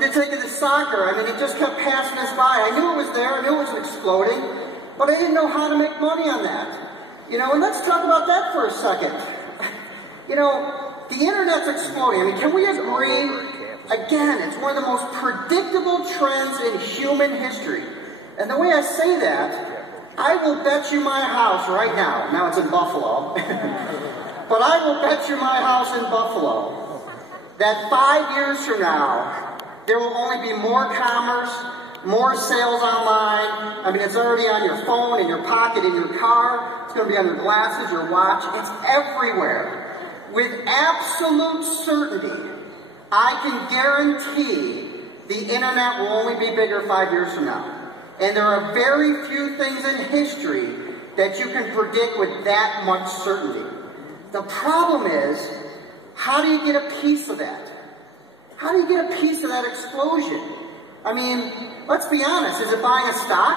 did take it to soccer. I mean, it just kept passing us by. I knew it was there. I knew it was exploding. But I didn't know how to make money on that. You know, and let's talk about that for a second. You know, the internet's exploding. I mean, can we agree? Again, it's one of the most predictable trends in human history. And the way I say that, I will bet you my house right now it's in Buffalo, but I will bet you my house in Buffalo that 5 years from now, there will only be more commerce, more sales online. I mean, it's already on your phone, in your pocket, in your car. It's going to be on your glasses, your watch. It's everywhere. With absolute certainty, I can guarantee the internet will only be bigger 5 years from now. And there are very few things in history that you can predict with that much certainty. The problem is, how do you get a piece of that? How do you get a piece of that explosion? I mean, let's be honest, is it buying a stock?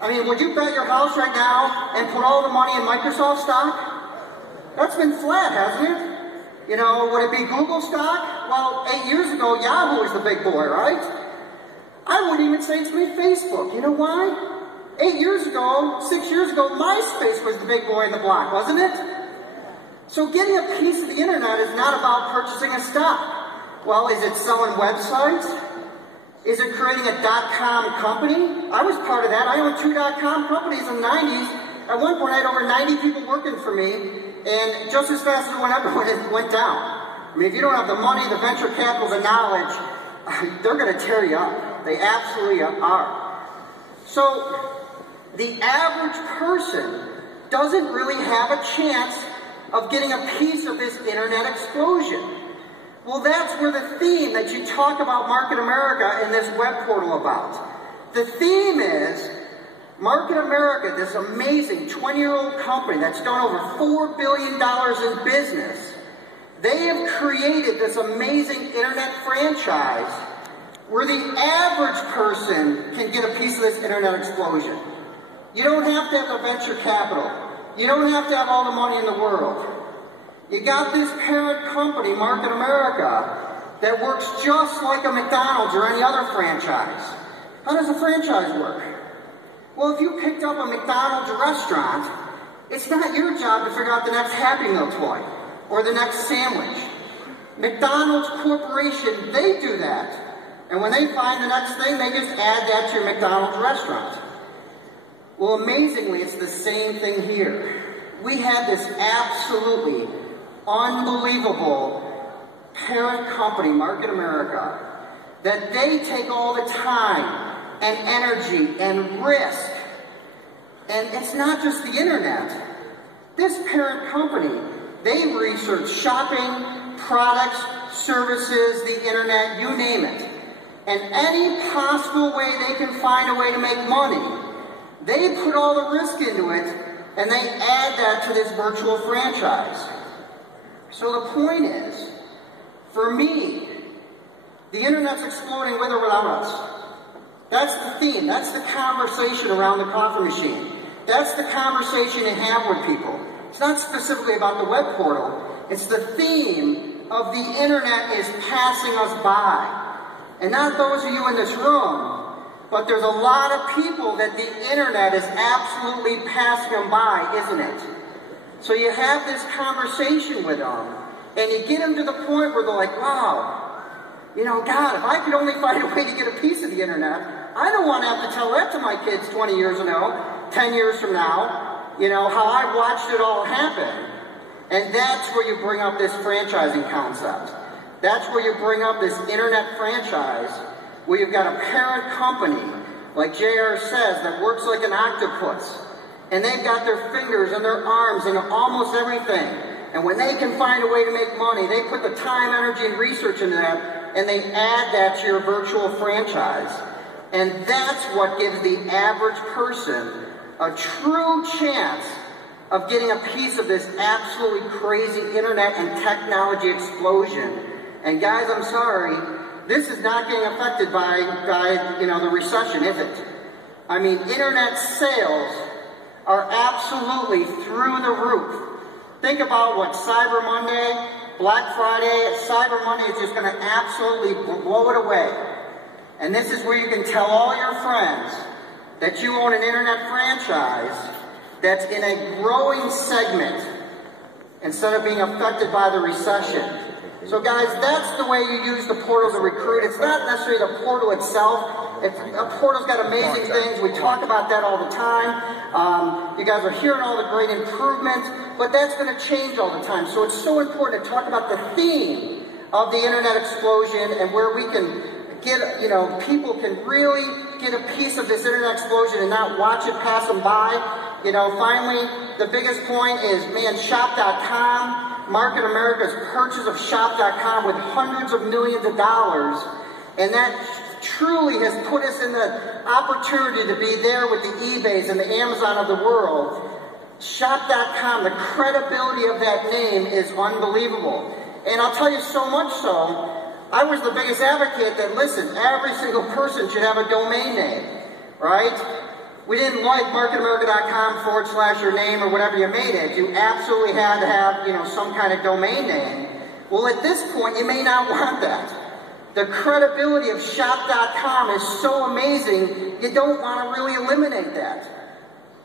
I mean, would you bet your house right now and put all the money in Microsoft stock? That's been flat, hasn't it? You know, would it be Google stock? Well, 8 years ago, Yahoo was the big boy, right? I wouldn't even say it's me Facebook. You know why? 8 years ago, 6 years ago, MySpace was the big boy in the block, wasn't it? So getting a piece of the internet is not about purchasing a stock. Well, is it selling websites? Is it creating a .com company? I was part of that. I owned 2 .com companies in the 90s. At one point, I had over 90 people working for me, and just as fast as it went up, it went down. I mean, if you don't have the money, the venture capital, the knowledge, they're going to tear you up. They absolutely are. So, the average person doesn't really have a chance of getting a piece of this internet explosion. Well, that's where the theme that you talk about Market America and this web portal about. The theme is Market America, this amazing 20-year-old company that's done over $4 billion in business. They have created this amazing internet franchise where the average person can get a piece of this internet explosion. You don't have to have the venture capital. You don't have to have all the money in the world. You got this parent company, Market America, that works just like a McDonald's or any other franchise. How does a franchise work? Well, if you picked up a McDonald's restaurant, it's not your job to figure out the next Happy Meal toy or the next sandwich. McDonald's Corporation, they do that. And when they find the next thing, they just add that to your McDonald's restaurant. Well, amazingly, it's the same thing here. We had this absolutely unbelievable parent company, Market America, that they take all the time and energy and risk. And it's not just the internet. This parent company, they research shopping, products, services, the internet, you name it. And any possible way they can find a way to make money, they put all the risk into it, and they add that to this virtual franchise. So the point is, for me, the internet's exploding with or without us. That's the theme. That's the conversation around the coffee machine. That's the conversation you have with people. It's not specifically about the web portal. It's the theme of the internet is passing us by. And not those of you in this room, but there's a lot of people that the internet is absolutely passing them by, isn't it? So you have this conversation with them, and you get them to the point where they're like, wow, you know, God, if I could only find a way to get a piece of the internet, I don't want to have to tell that to my kids 20 years from now, 10 years from now, you know, how I watched it all happen. And that's where you bring up this franchising concept. That's where you bring up this internet franchise, where you've got a parent company, like JR says, that works like an octopus. And they've got their fingers and their arms and almost everything. And when they can find a way to make money, they put the time, energy, and research into that, and they add that to your virtual franchise. And that's what gives the average person a true chance of getting a piece of this absolutely crazy internet and technology explosion. And guys, I'm sorry, this is not getting affected by you know, the recession, is it? I mean, internet sales are absolutely through the roof. Think about what Cyber Monday, Black Friday, Cyber Monday is just going to absolutely blow it away. And this is where you can tell all your friends that you own an internet franchise that's in a growing segment instead of being affected by the recession. So guys, that's the way you use the portal to recruit. It's not necessarily the portal itself. A portal's got amazing things. We talk about that all the time. You guys are hearing all the great improvements, but that's going to change all the time. So it's so important to talk about the theme of the internet explosion and where we can get, people can really get a piece of this internet explosion and not watch it pass them by. Finally, the biggest point is, man, Shop.com, Market America's purchase of Shop.com with hundreds of millions of dollars, and that truly has put us in the opportunity to be there with the eBays and the Amazon of the world. Shop.com, the credibility of that name is unbelievable. And I'll tell you so much so, I was the biggest advocate that, listen, every single person should have a domain name, right? We didn't like marketamerica.com / your name or whatever you made it. You absolutely had to have, some kind of domain name. Well, at this point, you may not want that. The credibility of Shop.com is so amazing, you don't want to really eliminate that.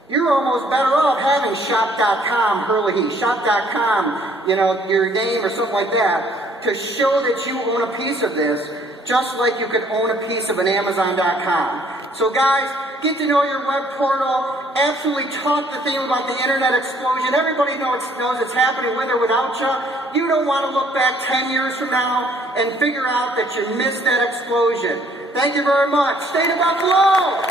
You're almost better off having Shop.com, Herlehy, Shop.com, your name or something like that, to show that you own a piece of this, just like you could own a piece of an Amazon.com. So guys, get to know your web portal, absolutely talk the theme about the internet explosion. Everybody knows it's happening with or without you. You don't want to look back 10 years from now and figure out that you missed that explosion. Thank you very much. State of Buffalo!